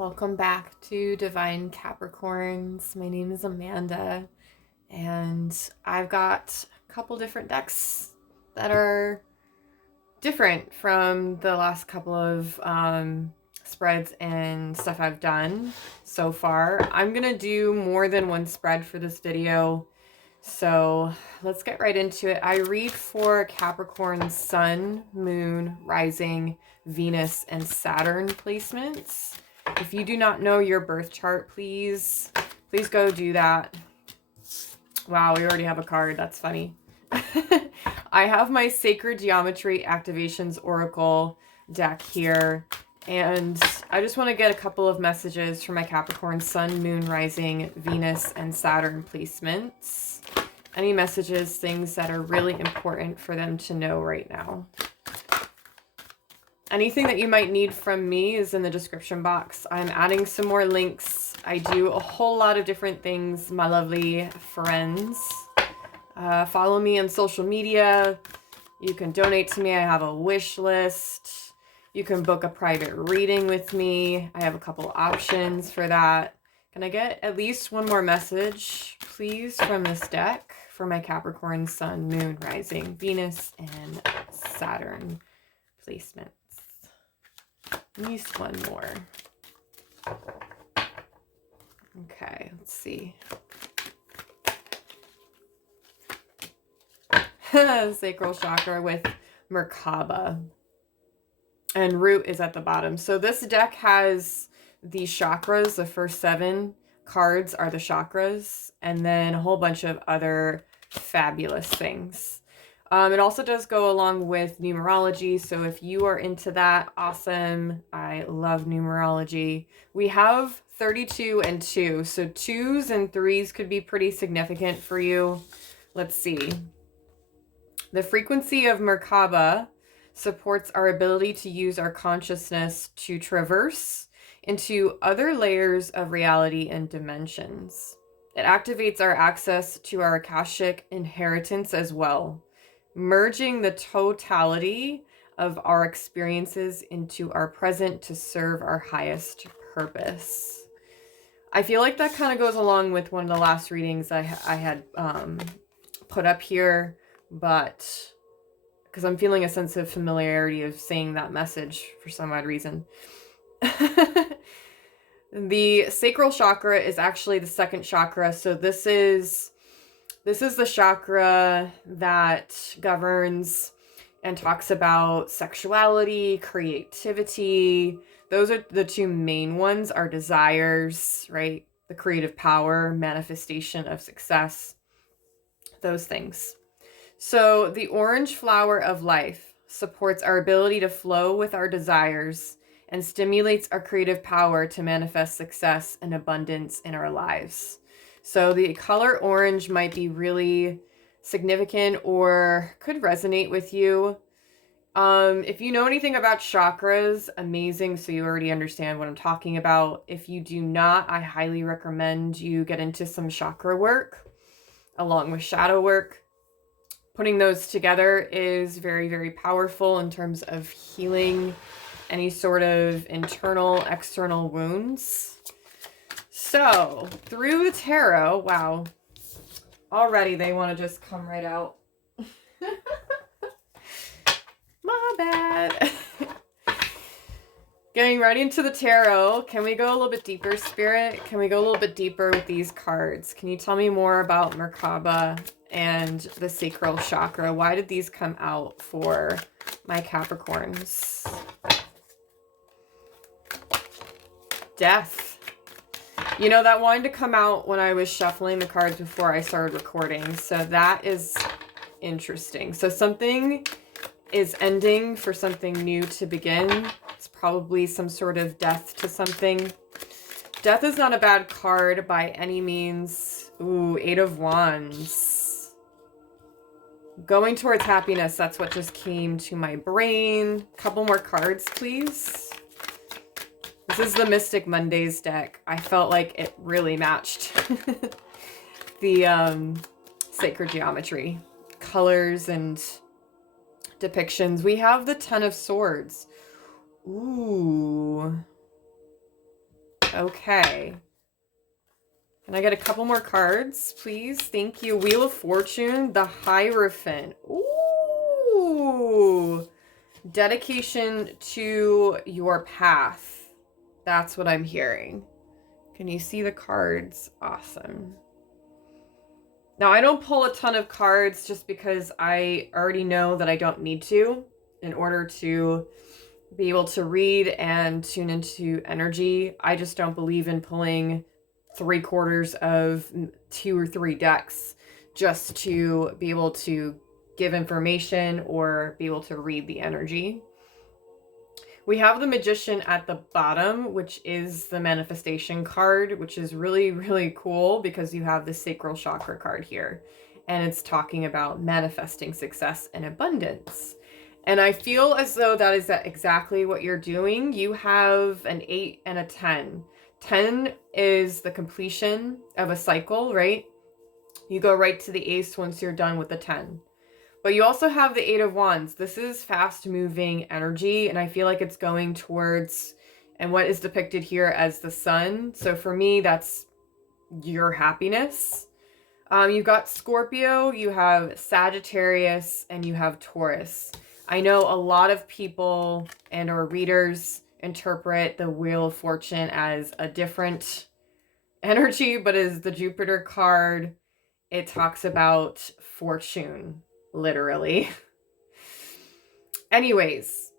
Welcome back to Divine Capricorns. My name is Amanda, and I've got a couple different decks that are different from the last couple of spreads and stuff I've done so far. I'm gonna do more than one spread for this video, so let's get right into it. I read for Capricorn Sun, Moon, Rising, Venus, and Saturn placements. If you do not know your birth chart, please go do that. Wow, we already have a card. That's funny. I have my Sacred Geometry Activations Oracle deck here, and I just want to get a couple of messages from my Capricorn Sun, Moon, Rising, Venus, and Saturn placements. Any messages, things that are really important for them to know right now. Anything that you might need from me is in the description box. I'm adding some more links. I do a whole lot of different things, my lovely friends. Follow me on social media. You can donate to me. I have a wish list. You can book a private reading with me. I have a couple options for that. Can I get at least one more message, please, from this deck for my Capricorn Sun, Moon, Rising, Venus, and Saturn placements? At least one more. Okay, let's see. Sacral chakra with Merkaba. And root is at the bottom. So this deck has the chakras. The first 7 cards are the chakras. And then a whole bunch of other fabulous things. It also does go along with numerology, so if you are into that, awesome. I love numerology. We have 32 and 2, so 2s and 3s could be pretty significant for you. Let's see. The frequency of Merkaba supports our ability to use our consciousness to traverse into other layers of reality and dimensions. It activates our access to our Akashic inheritance as well, merging the totality of our experiences into our present to serve our highest purpose. I feel like that kind of goes along with one of the last readings I had put up here, but because I'm feeling a sense of familiarity of saying that message for some odd reason. The sacral chakra is actually the second chakra, so this is the chakra that governs and talks about sexuality, creativity. Those are the 2 main ones, our desires, right? The creative power, manifestation of success, those things. So the orange flower of life supports our ability to flow with our desires and stimulates our creative power to manifest success and abundance in our lives. So the color orange might be really significant or could resonate with you. If you know anything about chakras, amazing. So you already understand what I'm talking about. If you do not, I highly recommend you get into some chakra work along with shadow work. Putting those together is very, very powerful in terms of healing any sort of internal, external wounds. So, through the tarot, wow, already they want to just come right out. My bad. Getting right into the tarot, can we go a little bit deeper, Spirit? Can we go a little bit deeper with these cards? Can you tell me more about Merkaba and the sacral chakra? Why did these come out for my Capricorns? Death. You know, that wanted to come out when I was shuffling the cards before I started recording. So that is interesting. So something is ending for something new to begin. It's probably some sort of death to something. Death is not a bad card by any means. Ooh, 8 of Wands. Going towards happiness. That's what just came to my brain. Couple more cards, please. This is the Mystic Mondays deck. I felt like it really matched the sacred geometry, colors and depictions. We have the 10 of Swords. Ooh. Okay. Can I get a couple more cards, please? Thank you. Wheel of Fortune, the Hierophant. Ooh. Dedication to your path. That's what I'm hearing. Can you see the cards? Awesome. Now, I don't pull a ton of cards just because I already know that I don't need to in order to be able to read and tune into energy. I just don't believe in pulling 3/4 of 2 or 3 decks just to be able to give information or be able to read the energy. We have the Magician at the bottom, which is the manifestation card, which is really, really cool because you have the sacral chakra card here. And it's talking about manifesting success and abundance. And I feel as though that is exactly what you're doing. You have an 8 and a 10. 10 is the completion of a cycle, right? You go right to the ace once you're done with the 10. But you also have the 8 of Wands. This is fast-moving energy, and I feel like it's going towards, and what is depicted here as the sun. So for me, that's your happiness. You've got Scorpio, you have Sagittarius, and you have Taurus. I know a lot of people and or readers interpret the Wheel of Fortune as a different energy, but as the Jupiter card, it talks about fortune, literally. Anyways,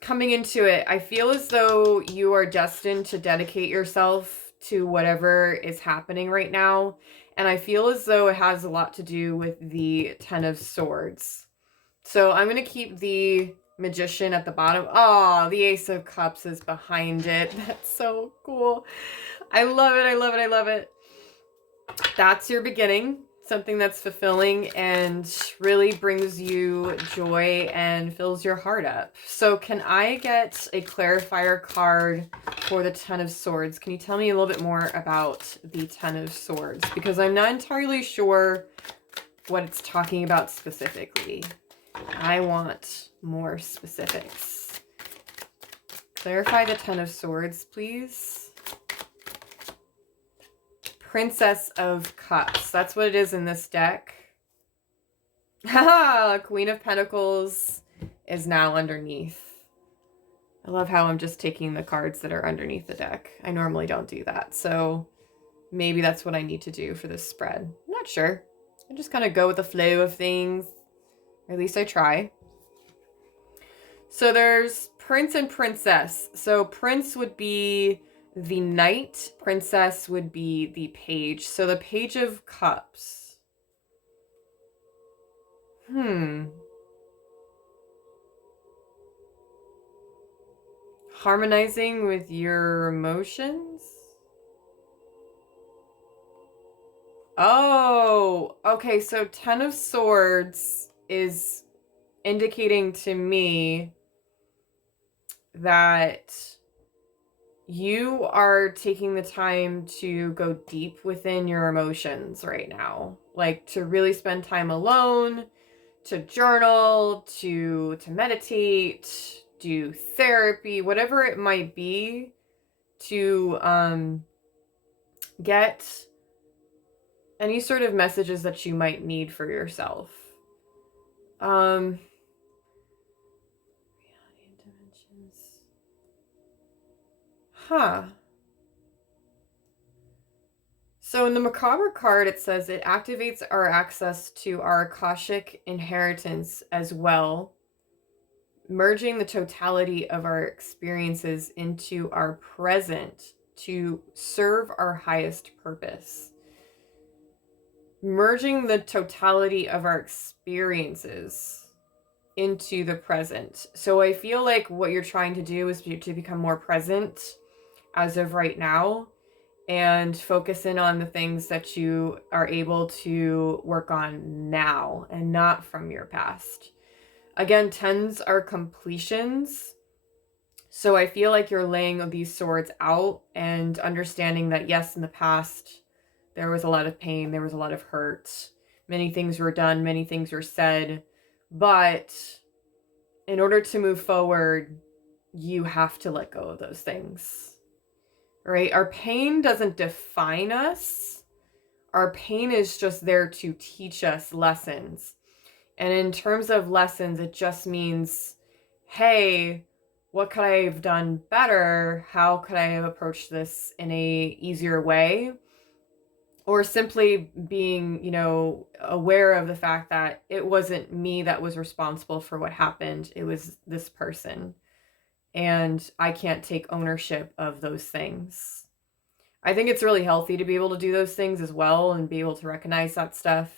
coming into it, I feel as though you are destined to dedicate yourself to whatever is happening right now. And I feel as though it has a lot to do with the 10 of Swords. So I'm going to keep the Magician at the bottom. Oh, the Ace of Cups is behind it. That's so cool. I love it. I love it. I love it. That's your beginning. Something that's fulfilling and really brings you joy and fills your heart up. So can I get a clarifier card for the 10 of Swords? Can you tell me a little bit more about the 10 of Swords? Because I'm not entirely sure what it's talking about specifically. I want more specifics. Clarify the 10 of Swords, please. Princess of Cups. That's what it is in this deck. Haha! Queen of Pentacles is now underneath. I love how I'm just taking the cards that are underneath the deck. I normally don't do that, so maybe that's what I need to do for this spread. I'm not sure. I just kind of go with the flow of things. Or at least I try. So there's Prince and Princess. So Prince would be the Knight, Princess would be the Page. So the Page of Cups. Harmonizing with your emotions? Oh, okay. So 10 of Swords is indicating to me that you are taking the time to go deep within your emotions right now. Like to really spend time alone, to journal, to meditate, do therapy, whatever it might be, to get any sort of messages that you might need for yourself. Huh. So in the Macabre card, it says it activates our access to our Akashic inheritance as well, merging the totality of our experiences into our present to serve our highest purpose. Merging the totality of our experiences into the present. So I feel like what you're trying to do is to become more present as of right now and focus in on the things that you are able to work on now and not from your past. Again, 10s are completions. So I feel like you're laying these swords out and understanding that yes, in the past, there was a lot of pain, there was a lot of hurt. Many things were done, many things were said, but in order to move forward, you have to let go of those things. right? Our pain doesn't define us. Our pain is just there to teach us lessons. And in terms of lessons, it just means, hey, what could I have done better? How could I have approached this in a easier way? Or simply being, aware of the fact that it wasn't me that was responsible for what happened. It was this person. And I can't take ownership of those things. I think it's really healthy to be able to do those things as well and be able to recognize that stuff.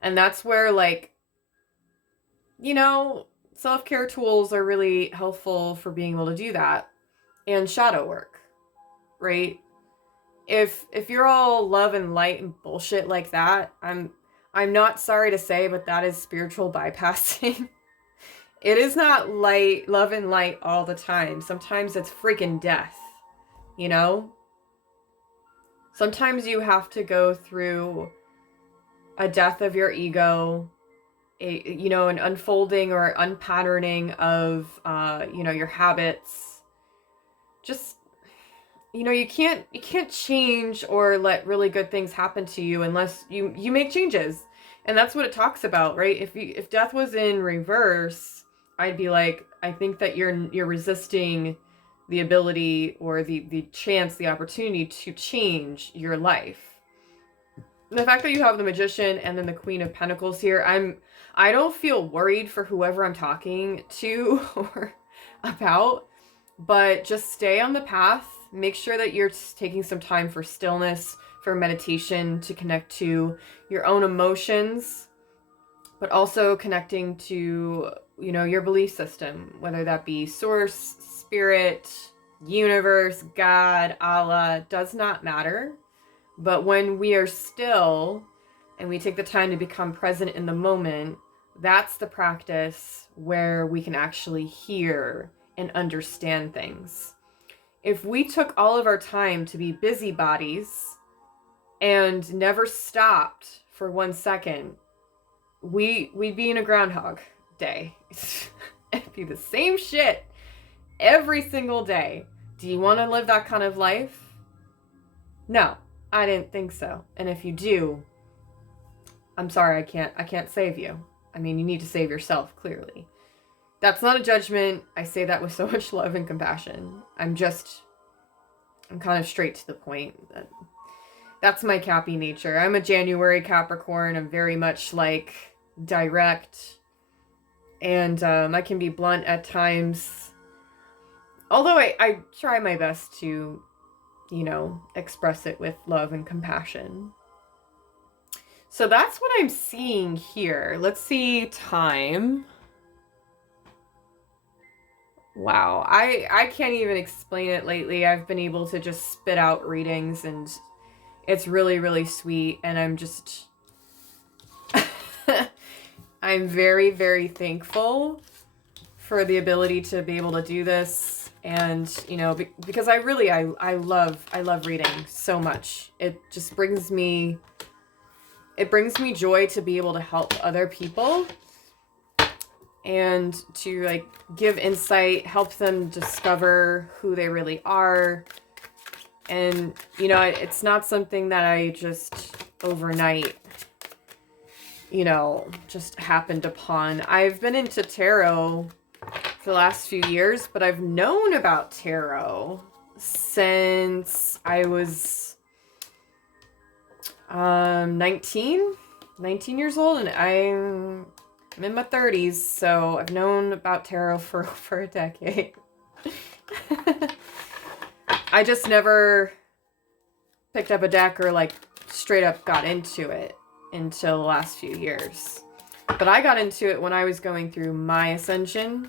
And that's where, self-care tools are really helpful for being able to do that. And shadow work, right? If you're all love and light and bullshit like that, I'm not sorry to say, but that is spiritual bypassing. It is not light, love and light all the time. Sometimes it's freaking death, you know? Sometimes you have to go through a death of your ego, an unfolding or unpatterning of, your habits. Just, you can't change or let really good things happen to you unless you make changes. And that's what it talks about, right? If death was in reverse, I'd be like, I think that you're resisting the ability or the chance, the opportunity to change your life. The fact that you have the Magician and then the Queen of Pentacles here, I don't feel worried for whoever I'm talking to or about, but just stay on the path. Make sure that you're taking some time for stillness, for meditation, to connect to your own emotions, but also connecting to, your belief system, whether that be source, spirit, universe, God, Allah, does not matter. But when we are still and we take the time to become present in the moment, that's the practice where we can actually hear and understand things. If we took all of our time to be busybodies and never stopped for 1 second, we'd be in a Groundhog Day. It'd be the same shit every single day. Do you want to live that kind of life? No, I didn't think so. And if you do, I'm sorry, I can't save you. I mean, you need to save yourself, clearly. That's not a judgment. I say that with so much love and compassion. I'm kind of straight to the point. That's my Cappy nature. I'm a January Capricorn. I'm very much direct. And I can be blunt at times. Although I try my best to, express it with love and compassion. So that's what I'm seeing here. Let's see time. Wow, I can't even explain it lately. I've been able to just spit out readings and it's really, really sweet. And I'm just, I'm very, very thankful for the ability to be able to do this. And, because I love reading so much. It just brings me joy to be able to help other people and to give insight, help them discover who they really are. And, it's not something that I just overnight, just happened upon. I've been into tarot for the last few years, but I've known about tarot since I was 19 years old, and I'm in my 30s, so I've known about tarot for over a decade. I just never picked up a deck or straight up got into it until the last few years. But I got into it when I was going through my ascension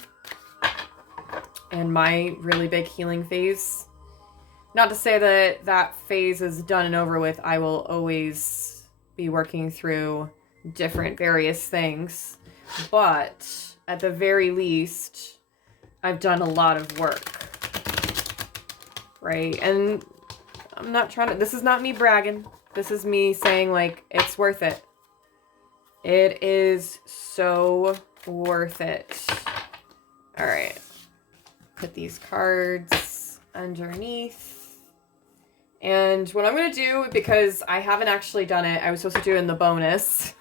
and my really big healing phase. Not to say that that phase is done and over with. I will always be working through different various things. But at the very least, I've done a lot of work. Right? And I'm not trying to... This is not me bragging. This is me saying, it's worth it. It is so worth it. All right. Put these cards underneath. And what I'm going to do, because I haven't actually done it, I was supposed to do it in the bonus,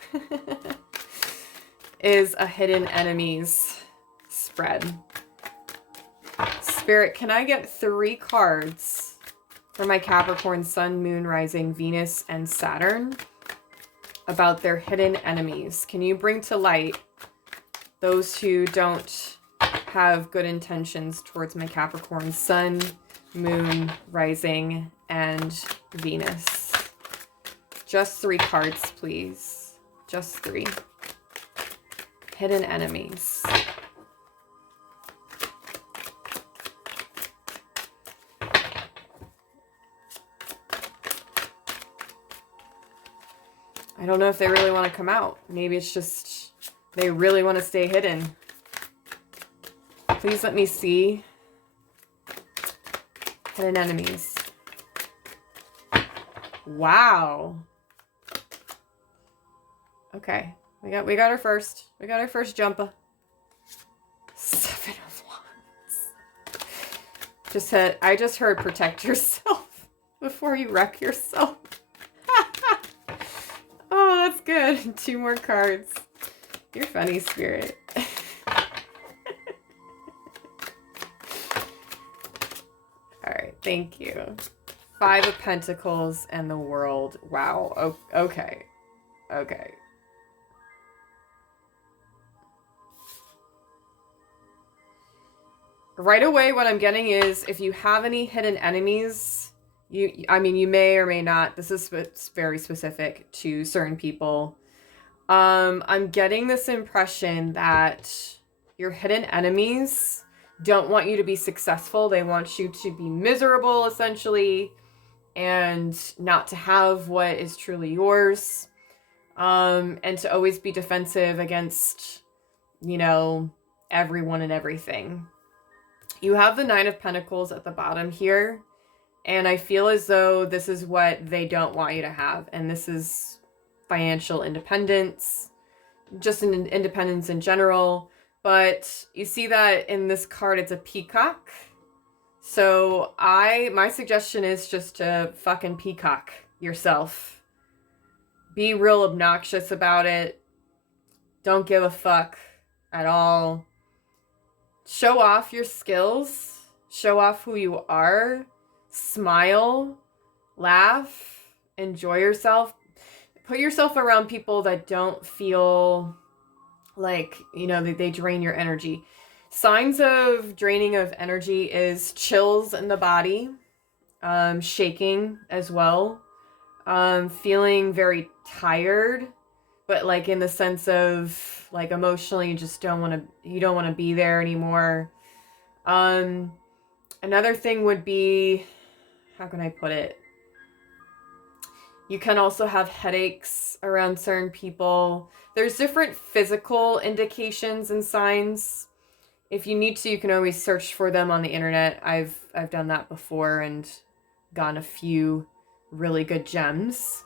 is a hidden enemies spread. Spirit, can I get 3 cards for my Capricorn Sun, Moon, Rising, Venus, and Saturn about their hidden enemies? Can you bring to light those who don't have good intentions towards my Capricorn Sun, Moon, Rising, and Venus? Just 3 cards, please. Just 3. Hidden enemies. I don't know if they really want to come out. Maybe it's just they really want to stay hidden. Please let me see. Hidden enemies. Wow. Okay. We got our first. We got our first jumper. 7 of Wands. I just heard protect yourself before you wreck yourself. Oh, that's good. 2 more cards. You're funny, Spirit. Alright, thank you. 5 of Pentacles and the World. Wow. Oh, okay. Okay. Right away, what I'm getting is if you have any hidden enemies, I mean, you may or may not. This is very specific to certain people. I'm getting this impression that your hidden enemies don't want you to be successful. They want you to be miserable, essentially, and not to have what is truly yours. And to always be defensive against, you know, everyone and everything. You have the 9 of Pentacles at the bottom here. And I feel as though this is what they don't want you to have. And this is financial independence, just an independence in general. But you see that in this card, it's a peacock. So my suggestion is just to fucking peacock yourself. Be real obnoxious about it. Don't give a fuck at all. Show off your skills. Show off who you are. Smile, laugh, enjoy yourself. Put yourself around people that don't feel like, you know, they drain your energy. Signs of draining of energy is chills in the body, shaking as well, feeling very tired, but like in the sense of like emotionally you just don't want to be there anymore. Another thing would be, how can I put it? You can also have headaches around certain people. There's different physical indications and signs. If you need to, you can always search for them on the internet. I've done that before and gotten a few really good gems.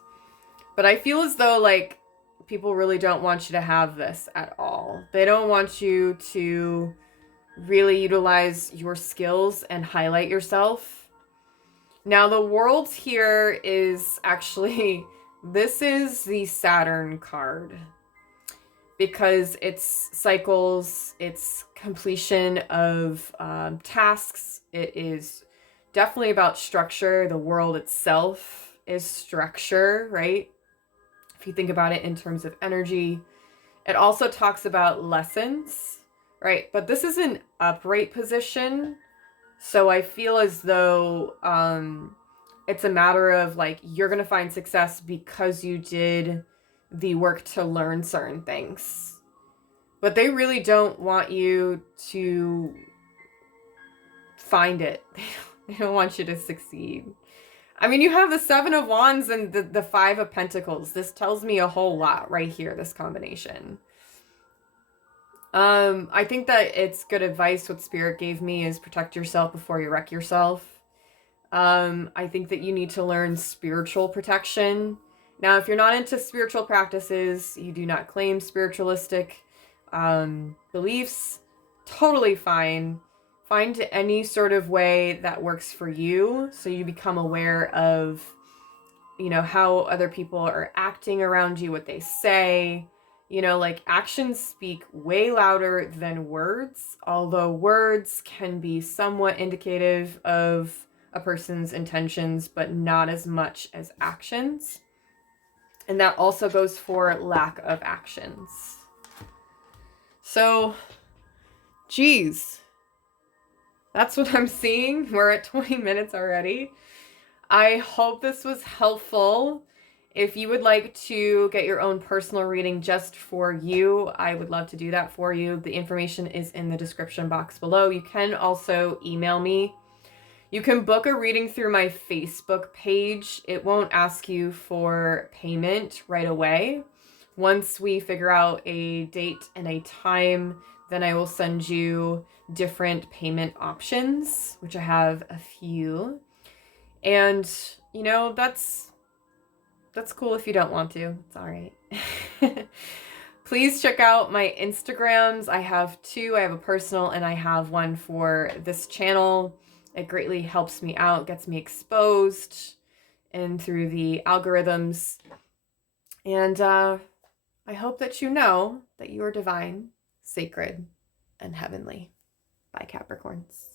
But I feel as though like people really don't want you to have this at all. They don't want you to really utilize your skills and highlight yourself. Now, the World here is actually, this is the Saturn card because it's cycles, it's completion of tasks. It is definitely about structure. The world itself is structure, right? If you think about it in terms of energy. It also talks about lessons, right? But this is an upright position. So I feel as though it's a matter of like, you're going to find success because you did the work to learn certain things. But they really don't want you to find it. They don't want you to succeed. I mean, you have the 7 of Wands and the 5 of Pentacles. This tells me a whole lot right here, this combination. I think that it's good advice. What Spirit gave me is protect yourself before you wreck yourself. I think that you need to learn spiritual protection. Now, if you're not into spiritual practices, you do not claim spiritualistic beliefs, totally fine. Find any sort of way that works for you so you become aware of, you know, how other people are acting around you, what they say. You know, like actions speak way louder than words, although words can be somewhat indicative of a person's intentions, but not as much as actions. And that also goes for lack of actions. So, geez, that's what I'm seeing. We're at 20 minutes already. I hope this was helpful. If you would like to get your own personal reading just for you, I would love to do that for you. The information is in the description box below. You can also email me. You can book a reading through my Facebook page. It won't ask you for payment right away. Once we figure out a date and a time, then I will send you different payment options, which I have a few. And, you know, that's cool if you don't want to. It's all right. Please check out my Instagrams. I have two. I have a personal and I have one for this channel. It greatly helps me out, gets me exposed and through the algorithms. And I hope that you know that you are divine, sacred, and heavenly. Bye, Capricorns.